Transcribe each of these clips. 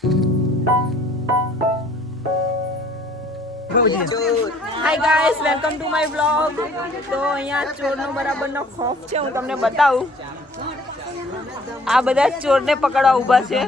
Hi guys, welcome to my blog. તો અહીંયા ચોરનો બરાબરનો ખોફ છે, હું તમને બતાવું. આ બધા ચોરને પકડવા ઊભા છે.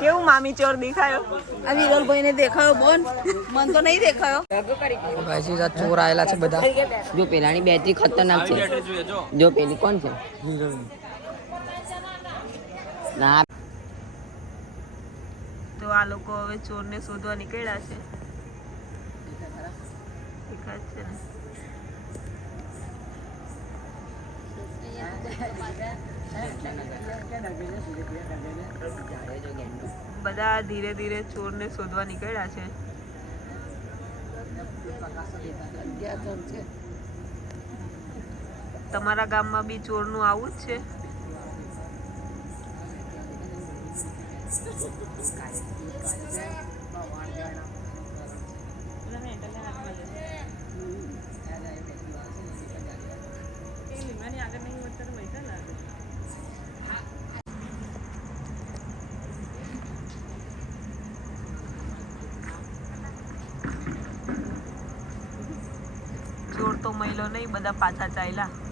કેવું મામી ચોર દેખાયો? આ વિરલભાઈ ને દેખાયો બોન, મન તો નહીં દેખાયો. ચોર આયેલા છે બધા. જો પેલાની બેટરી ખતરનાક છે. જો પેલી કોણ છે? ના. તો આ લોકો હવે ચોરને શોધવા નીકળ્યા છે. દેખાય છે ને? બધા ધીરે ધીરે ચોરને શોધવા નીકળ્યા છે. તમારા ગામમાં બી ચોરનું આવું જ છે? ચોર તો મહિલો નહીં, બધા પાછા ચાલ્યા.